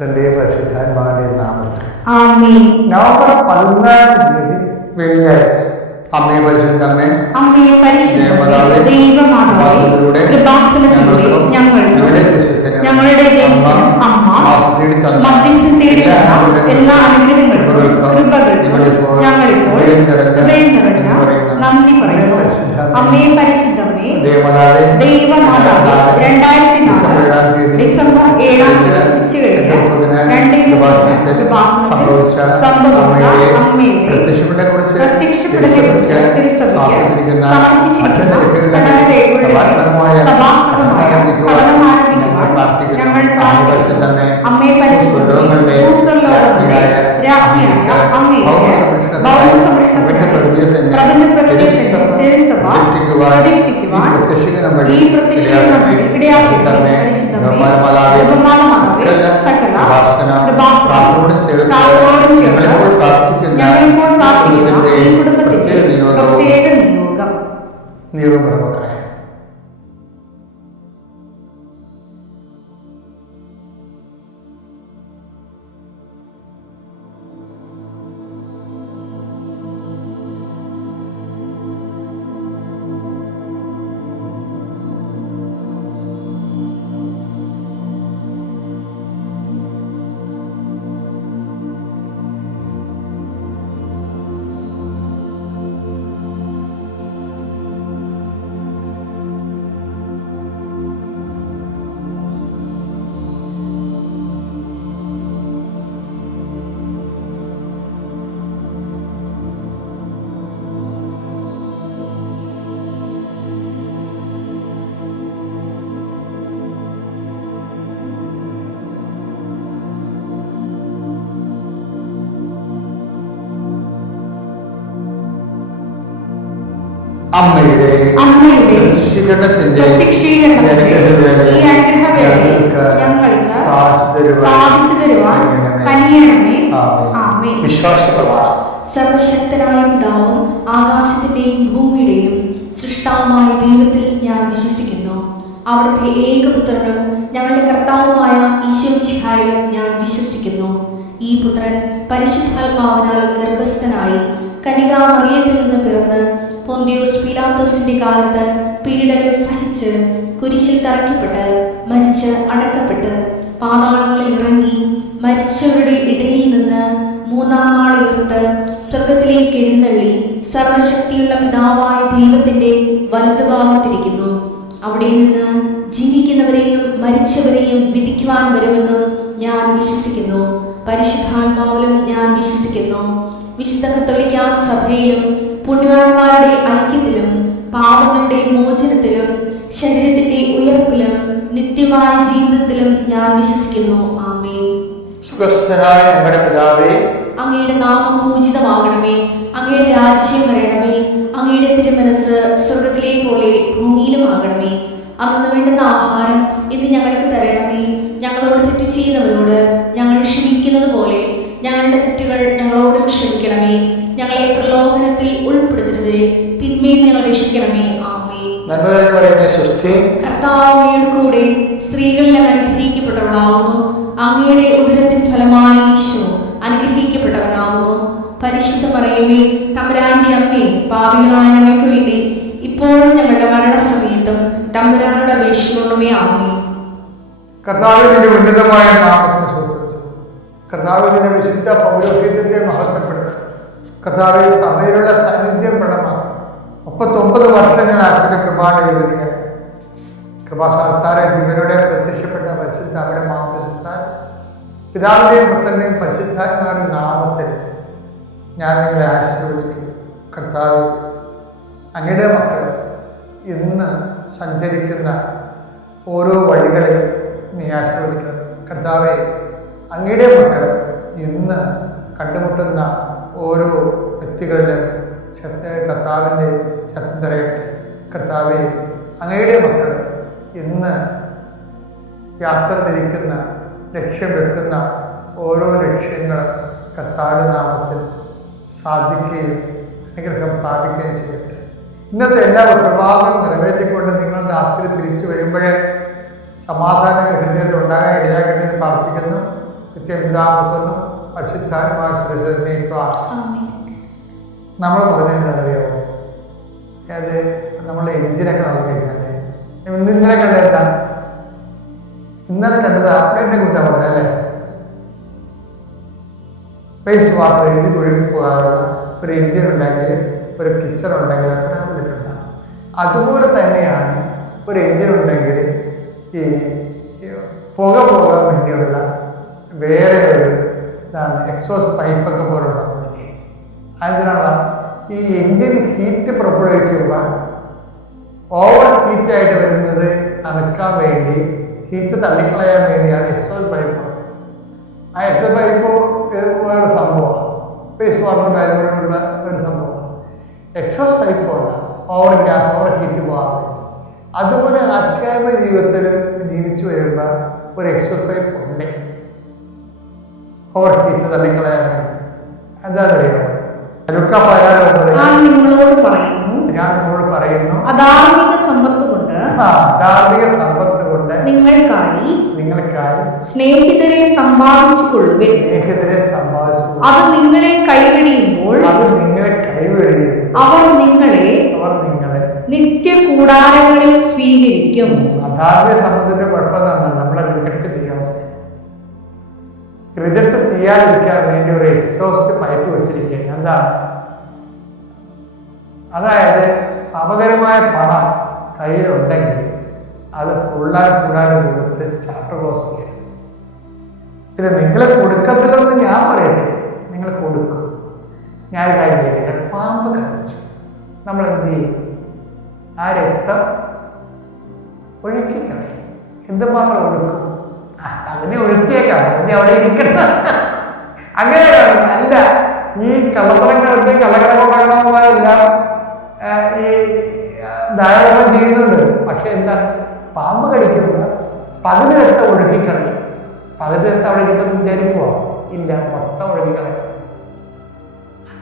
തന്റെ പരിശുദ്ധാത്മാവിന്റെ നാമത്തിൽ ആമേൻ. നവംബർ 14 വെള്ളിയാഴ്ച. അമ്മേ പരിശുദ്ധ അമ്മേ, അമ്മേ പരിശുദ്ധ ദൈവമാതാവേ, കൃപാസനത്തിലൂടെ ഞങ്ങളുടെ ദേശത്തിന് അമ്മ മധ്യസ്ഥം തേടി എല്ലാ അനുഗ്രഹങ്ങൾക്കും കൃപകൾക്കും ഞങ്ങളിപ്പോൾ ഹൃദയം നിറഞ്ഞ നന്ദി പറയുന്നു. അമ്മേ പരിശുദ്ധമ്മേ ദൈവമാതാവേ, 2004 ഡിസംബർ 7 ഉച്ചകഴിഞ്ഞ് 2 സംഭവിച്ച അമ്മയുടെ പ്രത്യക്ഷപ്പെടലിനെ തിരുസഭയ്ക്ക് സമർപ്പിച്ചിരിക്കുന്ന പഠനരേഖകളുടെ സഭാത്മകമായ പഠനം ആരംഭിക്കുവാൻ ഞങ്ങൾ പ്രാർത്ഥിക്കുന്നു. അമ്മേ പരിശുദ്ധമേ, ഭൂസ്വർലോകങ്ങളുടെ രാജ്ഞിയായ അങ്ങയുടെ ഭൗമസംരക്ഷണത്തിന് പ്രപഞ്ചപ്രദേശത്തെ തിരുസഭ പ്രതിഷ്ഠിക്കുവാൻ ഈ പ്രത്യക്ഷീകരണം വഴി ഇടയാക്കപ്പെട്ട പരിശുദ്ധമേ, ജപമാലമാതാവേ, സകല കൃപാസനങ്ങളോടും ചേർന്ന് ഞങ്ങളിപ്പോൾ പ്രാർത്ഥിക്കുന്ന ഈ കുടുംബത്തിന്റെ പ്രത്യേക നിയോഗം മക്കളെ. അമ്മയുടെ പ്രത്യക്ഷീകരണത്തിന്റെ ഈ അനുഗ്രഹവേളയിൽ ഞങ്ങൾക്ക് സാധിച്ചു തരുവാൻ കനിയണമേ. ആമേൻ. വിശ്വാസപ്രമാണം. സർവശക്തനായ പിതാവും ആകാശത്തിന്റെയും ഭൂമിയുടെയും സൃഷ്ടാവുമായ ദൈവത്തിൽ ഞാൻ വിശ്വസിക്കുന്നു. അവിടുത്തെ ഏകപുത്രനും ഞങ്ങളുടെ കർത്താവുമായ ഈശോമിശിഹായിലും ഞാൻ വിശ്വസിക്കുന്നു. ഈ പുത്രൻ പരിശുദ്ധാത്മാവിനാൽ ഗർഭസ്ഥനായി കന്യകാമറിയത്തിൽ നിന്ന് പിറന്ന് പൊന്തിയോസ് പീലാത്തോസിന്റെ കാലത്ത് പീഡകൾ സഹിച്ച് കുരിശിൽ തറയ്ക്കപ്പെട്ട് മരിച്ച് അടക്കപ്പെട്ട് പാതാളങ്ങളിൽ ഇറങ്ങി മരിച്ചവരുടെ ഇടയിൽ നിന്ന് 3-ാം നാൾ ഉയർത്ത് സ്വർഗത്തിലേക്ക് എഴുന്നള്ളി സർവശക്തിയുള്ള പിതാവായ ദൈവത്തിന്റെ വലതുഭാഗത്തിരിക്കുന്നു. അവിടെ നിന്ന് ജീവിക്കുന്നവരെയും മരിച്ചവരെയും വിധിക്കുവാൻ വരുമെന്നും ഞാൻ വിശ്വസിക്കുന്നു. പരിശുദ്ധാത്മാവിലും ഞാൻ വിശ്വസിക്കുന്നു. വിശുദ്ധ കത്തോലിക്കാ സഭയിലും പുണ്യവാന്മാരുടെ ഐക്യത്തിലും പാപങ്ങളുടെ മോചനത്തിലും ശരീരത്തിന്റെ ഉയർപ്പിലും നിത്യമായ ജീവിതത്തിലും ഞാൻ വിശ്വസിക്കുന്നു. ആമേൻ. സുഖസ്ഥനായ ഞങ്ങളുടെ പിതാവേ, അങ്ങയുടെ നാമം പൂജിതമാകണമേ. അങ്ങയുടെ രാജ്യം വരണമേ. അങ്ങയുടെ തിരുമനസ് സ്വർഗത്തിലെ പോലെ ഭൂമിയിലുമാകണമേ. അന്നു വേണ്ടുന്ന ആഹാരം ഇന്ന് ഞങ്ങൾക്ക് തരണമേ. ഞങ്ങളോട് തെറ്റ് ചെയ്യുന്നവരോട് ഞങ്ങൾ ക്ഷമിക്കുന്നത് പോലെ ഞങ്ങളുടെ തെറ്റുകൾ ഞങ്ങളോടും ക്ഷമിക്കണമേ. ഞങ്ങളെ പ്രലോഭനത്തിൽ ഉൾപ്പെടുത്തരുതേ, തിന്മയിൽ ഞങ്ങൾ രക്ഷിക്കണമേ. ആമേൻ. കർത്താവ് അങ്ങയുടെ കൂടെ സ്ത്രീകളിൽ അനുഗ്രഹിക്കപ്പെട്ടവളാകുന്നു. അങ്ങയുടെ ഉദരത്തിൻ ഫലമായി ഈശോ അനുഗ്രഹിക്കപ്പെട്ടവനാകുന്നു. പരിശുദ്ധ മറിയമേ, തമ്പുരാന്റെ അമ്മേ, പാപികളായ ഞങ്ങൾക്ക് വേണ്ടി ഇപ്പോഴും ഞങ്ങളുടെ മരണസമയത്തും തമ്പുരാനോട് അപേക്ഷിക്കണമേ. ആമേൻ. കർത്താവിന്റെ ഉന്നതമായ നാമത്തിന് സ്വീകരിച്ചു. കർത്താവിന്റെ വിശുദ്ധ പൗരോഹിത്യത്തെ മഹത്വപ്പെടുത്തുക. കർത്താവ് സഭയിലുള്ള സാന്നിധ്യം പ്രകടമാക്കും. 39 വർഷം ഞാൻ അർപ്പിച്ച കൃപാന എഴുതിയ കൃപാസ്ഥാനത്താരെ ജീവനോടെ പ്രത്യക്ഷപ്പെട്ട പരിശുദ്ധ അവിടെ മാധ്യസ്ഥാൻ പിതാവിന്റെയും പുത്രന്റെയും പരിശുദ്ധാത്മാവിന്റെ നാമത്തിൽ ഞാൻ നിങ്ങളെ ആശീർവദിക്കും. കർത്താവ്, അങ്ങയുടെ മക്കൾ ഇന്ന് സഞ്ചരിക്കുന്ന ഓരോ വഴികളെ നീ ആശീർവദിക്കണം. കർത്താവെ, അങ്ങയുടെ മക്കൾ ഇന്ന് കണ്ടുമുട്ടുന്ന ഓരോ വ്യക്തികളിലും കർത്താവിൻ്റെ ശക്തി നിറയട്ടെ. കർത്താവെ, അങ്ങയുടെ മക്കൾ ഇന്ന് യാത്ര തിരിക്കുന്ന ലക്ഷ്യം വെക്കുന്ന ഓരോ ലക്ഷ്യങ്ങളും കർത്താവിൻ്റെ നാമത്തിൽ സാധിക്കുകയും അനുഗ്രഹം പ്രാപിക്കുകയും ചെയ്യട്ടെ. ഇന്നത്തെ എല്ലാ ഉത്തരവാദിത്തം നിറവേറ്റിക്കൊണ്ട് നിങ്ങൾ രാത്രി തിരിച്ചു വരുമ്പോഴേ സമാധാന ഹൃദയത ഉണ്ടാകാൻ ഇടയാകേണ്ടത് പ്രാർത്ഥിക്കുന്നു. നിത്യപിതാമത്തൊന്നും പരിശുദ്ധാത്മാശ്രയിക്കുക. നമ്മൾ പറഞ്ഞത് അറിയാമോ? അത് നമ്മളെ എഞ്ചിനൊക്കെ നോക്കിക്കഴിഞ്ഞാൽ ഇന്നലെ കണ്ടത് എന്താണ്? ഇന്നലെ കണ്ടത് അപ്ലൈറ്റിനെ കുറിച്ചാണ് പറഞ്ഞത് അല്ലേ? വേസ്റ്റ് വാട്ടർ എഴുതി ഒഴുകി പോകാനുള്ള ഒരു എഞ്ചിൻ ഉണ്ടെങ്കിൽ, ഒരു കിച്ചൺ ഉണ്ടെങ്കിൽ ഒക്കെ കണ്ടിട്ടുണ്ടാകും. അതുപോലെ തന്നെയാണ് ഒരു എഞ്ചിൻ ഉണ്ടെങ്കിൽ ഈ പുക പോകാൻ വേണ്ടിയുള്ള വേറെ ഒരു എക്സോസ്റ്റ് പൈപ്പൊക്കെ പോലുള്ള സംഭവിക്കുക. അതിനാണ് ഈ എഞ്ചിൻ ഹീറ്റ് പുറപ്പെടുവിക്കുമ്പോൾ ഓവർ ഹീറ്റായിട്ട് വരുന്നത് തണുക്കാൻ വേണ്ടി, ഹീറ്റ് തള്ളിക്കളയാൻ വേണ്ടിയാണ് എക്സോസ്റ്റ് പൈപ്പ്. ആ എക്സോസ്റ്റ് പൈപ്പ് വേറൊരു സംഭവമാണ്, വേസ്റ്റ് വാട്ടർ ബാലൻസുള്ള ഒരു സംഭവമാണ്. എക്സോസ്റ്റ് പൈപ്പ് കൊണ്ട് ഓവർ ഗ്യാസ്, ഓവർ ഹീറ്റ് പോകാൻ വേണ്ടി. അതുപോലെ അധ്യാത്മ ജീവിതത്തിൽ ജീവിച്ചു വരുമ്പോൾ ഒരു എക്സോസ്റ്റ് പൈപ്പ് ഉണ്ട് ഓവർ ഹീറ്റ് തള്ളിക്കളയാൻ വേണ്ടി. എന്താണെന്നറിയാമോ? ഞാൻ നിങ്ങളോട് പറയുന്നു, അധാർമിക സമ്പത്ത് കൊണ്ട് നിങ്ങൾക്കായി സ്നേഹിതരെ സമ്പാദിച്ചുകൊള്ളുവിൻ. അത് നിങ്ങളെ കൈവെടിയുമ്പോൾ അവർ നിങ്ങളെ നിത്യ കൂടാരങ്ങളിൽ സ്വീകരിക്കും. അധാർമിക സമ്പത്തിന്റെ കുഴപ്പം നമ്മളെ റിജക്ട് ചെയ്യാതിരിക്കാൻ വേണ്ടി ഒരു എക്സോസ്റ്റ് പൈപ്പ് വെച്ചിരിക്കുകയാണ്. എന്താണ്? അതായത് അപകരമായ പണം കയ്യിലുണ്ടെങ്കിൽ അത് ഫുള്ളായിട്ട് കൊടുത്ത് ചാപ്റ്റർ ക്ലോസ് ചെയ്യണം. പിന്നെ നിങ്ങൾ കൊടുക്കത്തില്ലെന്ന് ഞാൻ പറയത്തില്ല, നിങ്ങൾ കൊടുക്കും. ഞാൻ കാര്യം ചെയ്യട്ടെ, പാമ്പ് കടിച്ചു, നമ്മൾ എന്ത് ചെയ്യും? ആ രക്തം ഒഴുക്കിക്കളയും. എന്തുമാത്രം ഒഴുക്കും? പകുതി ഒഴുക്കിയേക്കാം, പകുതി അവിടെ ഇരിക്കട്ടെ. അങ്ങനെയാണ്. അല്ല, ഈ കള്ളത്തരം കളിച്ച് കള്ളക്കടമുണ്ടാക്കണമെന്നെല്ലാം ഈ ധാരാളം ചെയ്യുന്നുണ്ട്. പക്ഷെ എന്താണ്? പാമ്പ് കടിക്കുമ്പോൾ പകുതി രക്തം ഒഴുക്കിക്കളയും. പകുതി രക്തം അവിടെ ഇരിക്കുന്നു വിചാരിക്കുമോ? ഇല്ല, മൊത്തം ഒഴുക്കിക്കളയും.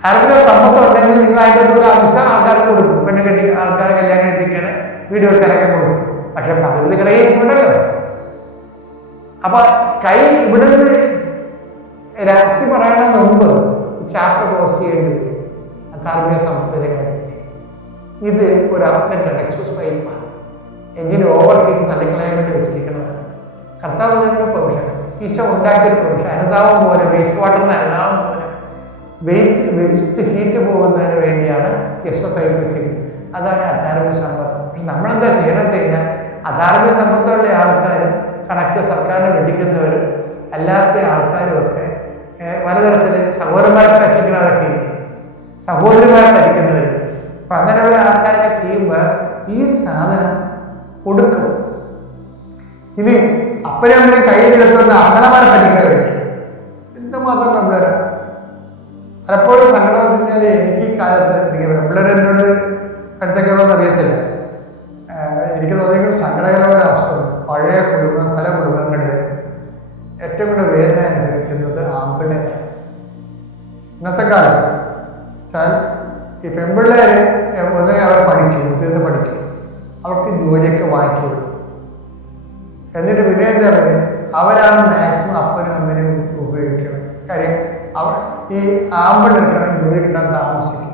ആർക്കും സമ്പത്ത് ഉണ്ടെങ്കിൽ നിങ്ങൾ അതിൻ്റെ ഒരു അംശം ആൾക്കാർക്ക് കൊടുക്കും. പെണ്ണ് കെട്ടി ആൾക്കാരെ കല്യാണം കഴിപ്പിക്കാൻ വീഡിയോ വെക്കാനൊക്കെ കൊടുക്കും. പക്ഷെ പകുതി കിടയിലുണ്ടല്ലോ. അപ്പൊ കൈ ഇവിടുന്ന് രഹസ്യം പറയണതിന് മുമ്പ് ചാപ്റ്റർ ക്ലോസ് ചെയ്യേണ്ടി വരും. അധാർമിക സമ്പത്തിന്റെ കാര്യത്തിൽ ഇത് ഒരു ഔട്ട്ലെറ്റാണ്, എക്സോസ്റ്റ് പൈപ്പാണ്. എഞ്ചിന് ഓവർ ഹീറ്റ് തള്ളിക്കളയാൻ വേണ്ടി വെച്ചിരിക്കുന്നതാണ്. കർത്താവ് അതിനുള്ള പ്രൊവിഷൻ, ഈശോ ഉണ്ടാക്കിയൊരു പ്രൊവിഷൻ. അനുതാപം പോലെ, വേസ്റ്റ് വാട്ടറിന് അനുതാപം പോലെ വേസ്റ്റ് ഹീറ്റ് പോകുന്നതിന് വേണ്ടിയാണ് എക്സോ പൈപ്പ് വെച്ചിരിക്കുന്നത്. അതാണ് അധാർമിക സമ്പത്ത്. പക്ഷെ നമ്മളെന്താ ചെയ്യണമെന്ന് വെച്ച് കഴിഞ്ഞാൽ, അധാർമിക സമ്പത്തുള്ള ആൾക്കാരും കണക്ക് സർക്കാരിനെ വെട്ടിക്കുന്നവരും അല്ലാത്ത ആൾക്കാരും ഒക്കെ പലതരത്തിൽ സഹോദരന്മാരെ പറ്റിക്കുന്നവരൊക്കെ ഇല്ലേ, സഹോദരിമാരെ പറ്റിക്കുന്നവരുണ്ട്. അപ്പം അങ്ങനെയുള്ള ആൾക്കാരൊക്കെ ചെയ്യുമ്പോൾ ഈ സാധനം കൊടുക്കും. ഇനി അപ്പനെ അമ്മനെ കയ്യിലെടുത്തുകൊണ്ട് അമ്മളമാരെ പറ്റിക്കുന്നവരുണ്ട്. എന്തുമാത്രം പെമ്പിളരാണ്. പലപ്പോഴും സങ്കടം എന്ന് പറഞ്ഞാൽ എനിക്ക് ഈ കാലത്ത് പെമ്പിളർ എന്നോട് കടുത്തൊക്കെയുള്ളതെന്ന് അറിയത്തില്ല. എനിക്ക് തോന്നിയെങ്കിൽ സങ്കടകരമായ അവസ്ഥയുണ്ട്. പഴയ പല കുടുംബങ്ങളിലും ഏറ്റവും കൂടുതൽ വേദന അനുഭവിക്കുന്നത് ആൺപിള്ളേരാണ്. ഇന്നത്തെ കാലത്ത് വെച്ചാൽ ഈ പെൺപിള്ളേർ ഒന്നുകിൽ അവർ പഠിക്കും, മുതിർന്ന് പഠിക്കും, അവർക്ക് ജോലിയൊക്കെ വാങ്ങിക്കും. എന്നിട്ട് പിന്നെ എന്താ പറയുക, അവരാണ് മാക്സിമം അപ്പനും അമ്മനും ഉപയോഗിക്കുന്നത്. കാര്യം അവർ ഈ ആമ്പിള്ളേർക്കാണെങ്കിൽ ജോലി കിട്ടാൻ താമസിക്കും.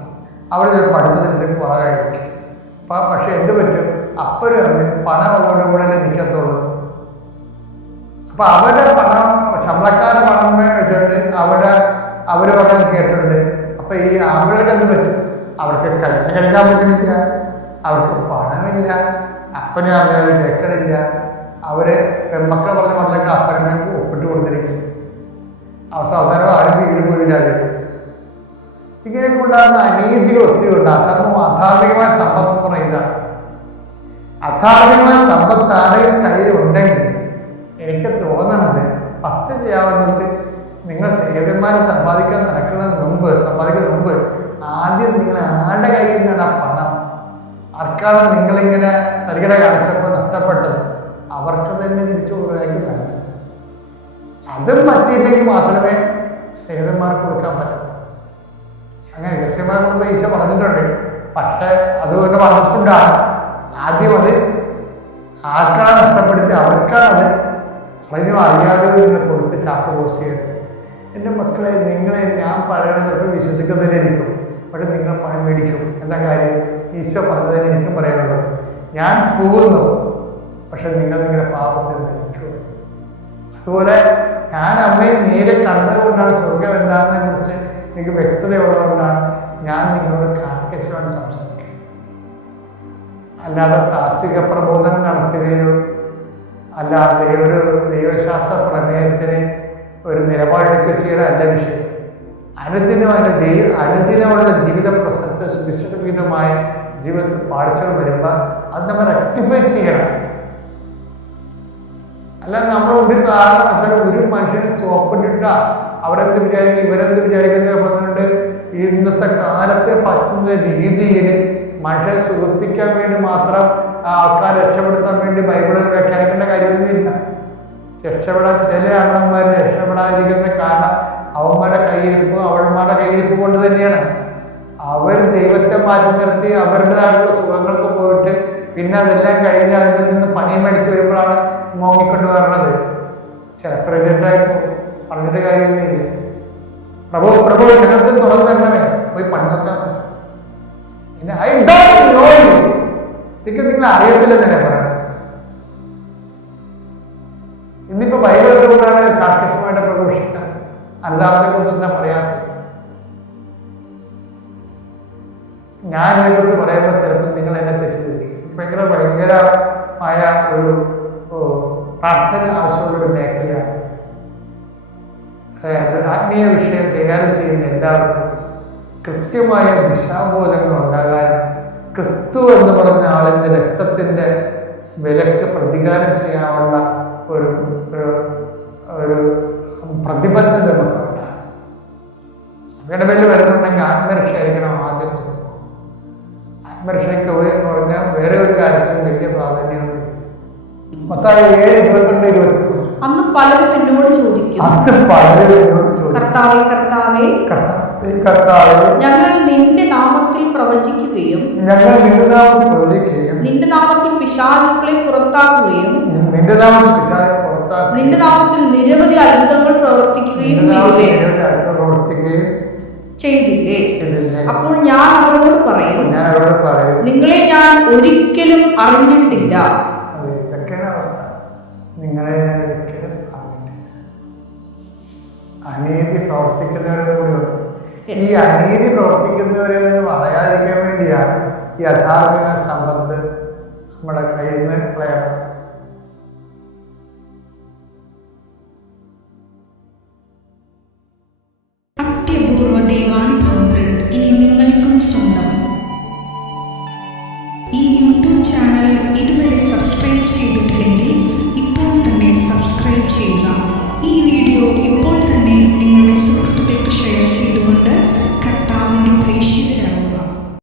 അവർ ചില പഠിത്തത്തിനൊക്കെ പുറകായിരിക്കും. പക്ഷെ എന്ത് പറ്റും, അപ്പനും അമ്മയും പണമുള്ളവരുടെ കൂടെ അല്ലേ നിൽക്കത്തുള്ളൂ. അപ്പൊ അവരുടെ പണം, ശമ്പളക്കാരുടെ പണം വെച്ചുകൊണ്ട് അവർ പറഞ്ഞത് കേട്ടിട്ടുണ്ട്. അപ്പൊ ഈ ആമ്പിള്ളേർക്ക് എന്ത് പറ്റും, അവർക്ക് കല്യാണം കഴിക്കാൻ പറ്റണില്ല, അവർക്ക് പണമില്ല, അപ്പനും അമ്മയും കേൾക്കണില്ല. അവര് പെൺമക്കളെ പറഞ്ഞ മക്കളൊക്കെ അപ്പനമ്മ ഒപ്പിട്ട് കൊടുത്തിരിക്കും. അവസാനം ആരും വീട് പോയില്ലാതെ. ഇങ്ങനെയൊക്കെ ഉണ്ടാകുന്ന അനീതികൾ ഒത്തിരി ഉണ്ട്. അധാർമികമായ സമ്പത്ത് എന്ന് പറയുന്നതാണ്. അധാർമികമായ സമ്പത്താണ് കയ്യിലുണ്ടെങ്കിൽ എനിക്ക് തോന്നണത് ഫസ്റ്റ് ചെയ്യാവുന്നത്, നിങ്ങൾ സേതന്മാരെ സമ്പാദിക്കുന്നതിന് മുമ്പ് ആദ്യം നിങ്ങൾ ആരുടെ കയ്യിൽ നിന്നാണ് ആ പണം, ആർക്കാണ് നിങ്ങളിങ്ങനെ തരികട കാണിച്ചപ്പോൾ നഷ്ടപ്പെട്ടത്, അവർക്ക് തന്നെ തിരിച്ചു കൊടുക്കുന്നതായിരിക്കും നല്ലത്. അതും പറ്റിയില്ലെങ്കിൽ മാത്രമേ സേതന്മാർക്ക് കൊടുക്കാൻ പറ്റൂ. അങ്ങനെ രഹസ്യന്മാർ കൊടുത്ത ഈശോ പറഞ്ഞിട്ടുണ്ട്. പക്ഷേ അതുപോലെ പറഞ്ഞിട്ടുണ്ടാണ് ആദ്യം അത് ആർക്കാണ് നഷ്ടപ്പെടുത്തി അവർക്കാണ് അത് അറിഞ്ഞോ അറിയാതെയോ നിങ്ങൾ കൊടുത്ത് ചാപ്പ് പോസ് ചെയ്യണം. എൻ്റെ മക്കളെ, നിങ്ങളെ ഞാൻ പറയണത് ചിലപ്പോൾ വിശ്വസിക്കുന്നതിലിരിക്കും, പക്ഷെ നിങ്ങൾ പണി മേടിക്കും. എന്താ കാര്യം? ഈശോ പറഞ്ഞതിന് എനിക്കും പറയാനുള്ളത്, ഞാൻ പോകുന്നു, പക്ഷെ നിങ്ങൾ നിങ്ങളുടെ പാപത്തിൽ മരിക്കും. അതുപോലെ ഞാൻ അമ്മയെ നേരെ കണ്ടതുകൊണ്ടാണ്, സ്വർഗം എന്താണെന്നെ കുറിച്ച് എനിക്ക് വ്യക്തതയുള്ളതുകൊണ്ടാണ് ഞാൻ നിങ്ങളോട് കാർക്കശ്യമാണ് സംസാരിക്കുന്നത്. അല്ലാതെ താത്വിക പ്രബോധനം നടത്തുകയോ അല്ലാതെ ഒരു ദൈവശാസ്ത്ര പ്രമേയത്തിന് ഒരു നിലപാടെടുക്കുകയോ ചെയ്യണം അല്ല വിഷയം. അനുദിനമുള്ള ജീവിത പ്രശ്നത്തെ വിശിഷ്ടമായ ജീവിതത്തിൽ പാഴ്ചകൾ വരുമ്പോൾ അത് നമ്മൾ റെക്ടിഫൈ ചെയ്യണം. അല്ല നമ്മൾ ഒരു കാരണവശാലും ഒരു മനുഷ്യന് സോപ്പിട്ടിട്ടാ അവരെന്ത് വിചാരിക്കും ഇവരെന്ത് വിചാരിക്കുന്നത് പറഞ്ഞുകൊണ്ട് ഇന്നത്തെ കാലത്തെ പറ്റുന്ന രീതിയിൽ മനുഷ്യനെ സുഖിപ്പിക്കാൻ വേണ്ടി മാത്രം ആൾക്കാർ രക്ഷപ്പെടുത്താൻ വേണ്ടി ബൈബിള് വ്യാഖ്യാനിക്കേണ്ട കാര്യമൊന്നുമില്ല. രക്ഷപ്പെടാൻ ചില അണ്ണന്മാർ രക്ഷപ്പെടാതിരിക്കുന്ന കാരണം അവന്മാരുടെ കയ്യിരിപ്പ് അവന്മാരുടെ കയ്യിരിപ്പ് കൊണ്ട് തന്നെയാണ്. അവർ ദൈവത്തെ മാറ്റി നിർത്തി അവരുടേതായിട്ടുള്ള സുഖങ്ങൾക്ക് പോയിട്ട് പിന്നെ അതെല്ലാം കഴിഞ്ഞ് അതിൽ നിന്ന് പണിയും മേടിച്ച് വരുമ്പോഴാണ് മോങ്ങിക്കൊണ്ട് വരണത്. ചിലപ്പോൾ റിജക്റ്റായിട്ട് പറഞ്ഞിട്ട് കാര്യമൊന്നുമില്ല. പ്രഭു പ്രഭു ജനത്തിന് തുറന്നു തരണമേ, പോയി പണി നോക്കാൻ പറ്റും. പിന്നെ ഐ ഡോണ്ട് നോ യു, എനിക്ക് നിങ്ങൾ അറിയത്തില്ലെന്ന് ഞാൻ പറയണത്. ഇന്നിപ്പോ ബൈബിൾ എന്തുകൊണ്ടാണ് കാർക്കശ്യമായിട്ട് പ്രഘോഷിക്കാത്തത്? അനുതാപത്തെ കുറിച്ച് എന്താ പറയാത്തത്? ഞാനിതിനെക്കുറിച്ച് പറയുമ്പോൾ ചിലപ്പോൾ നിങ്ങൾ എന്നെ തെറ്റിദ്ധരിക്കും. ഭയങ്കരമായ ഒരു പ്രാർത്ഥന ആവശ്യമുള്ളൊരു മേഖലയാണ്. അതായത് ആത്മീയ വിഷയം കൈകാര്യം ചെയ്യുന്ന എല്ലാവർക്കും കൃത്യമായ ദിശാബോധങ്ങൾ ഉണ്ടാകാനും ക്രിസ്തു എന്ന് പറഞ്ഞ ആളിൻ്റെ രക്തത്തിൻ്റെ വിലക്ക് പ്രതികാരം ചെയ്യാനുള്ള ഒരു ഒരു പ്രതിബദ്ധത നമുക്കുണ്ടാകും. സഭയുടെ പേരിൽ വരുന്നുണ്ടെങ്കിൽ ആത്മരക്ഷയായിരിക്കണം ആദ്യത്തെ. ആത്മരക്ഷയ്ക്ക് എന്ന് പറഞ്ഞാൽ വേറെ ഒരു കാര്യത്തിനും വലിയ പ്രാധാന്യമൊന്നുമില്ല. മത്തായി 7:22. അന്ന് പലരും എന്നോട് ചോദിക്കും, കർത്താവേ കർത്താവേ കർത്താവേ, ഞങ്ങൾ നിന്റെ നാമത്തിൽ പ്രവചിക്കുകയും നിന്റെ നാമത്തിൽ പിശാചുക്കളെ പുറത്താക്കുകയും നിന്റെ നാമത്തിൽ നിരവധി അത്ഭുതങ്ങൾ പ്രവർത്തിക്കുകയും ചെയ്തില്ലേ? അപ്പോൾ ഞാൻ അവരോട് പറയും, നിങ്ങളെ ഞാൻ ഒരിക്കലും അറിഞ്ഞിട്ടില്ല. ഇതൊക്കെയാണ് അവസ്ഥ. നിങ്ങളെ ഞാൻ ഒരിക്കലും അറിഞ്ഞിട്ടില്ല. അനീതി പ്രവർത്തിക്കുന്നവരെന്ന് കൂടി ഉണ്ട്. ഈ അനീതി പ്രവർത്തിക്കുന്നവരെ എന്ന് പറയാതിരിക്കാൻ വേണ്ടിയാണ് ഈ അധാർമിക സമ്പത്ത് നമ്മുടെ കയ്യിൽ നിന്ന് കളയണത്. അത്യപൂർവ ദൈവാനുഗ്രഹം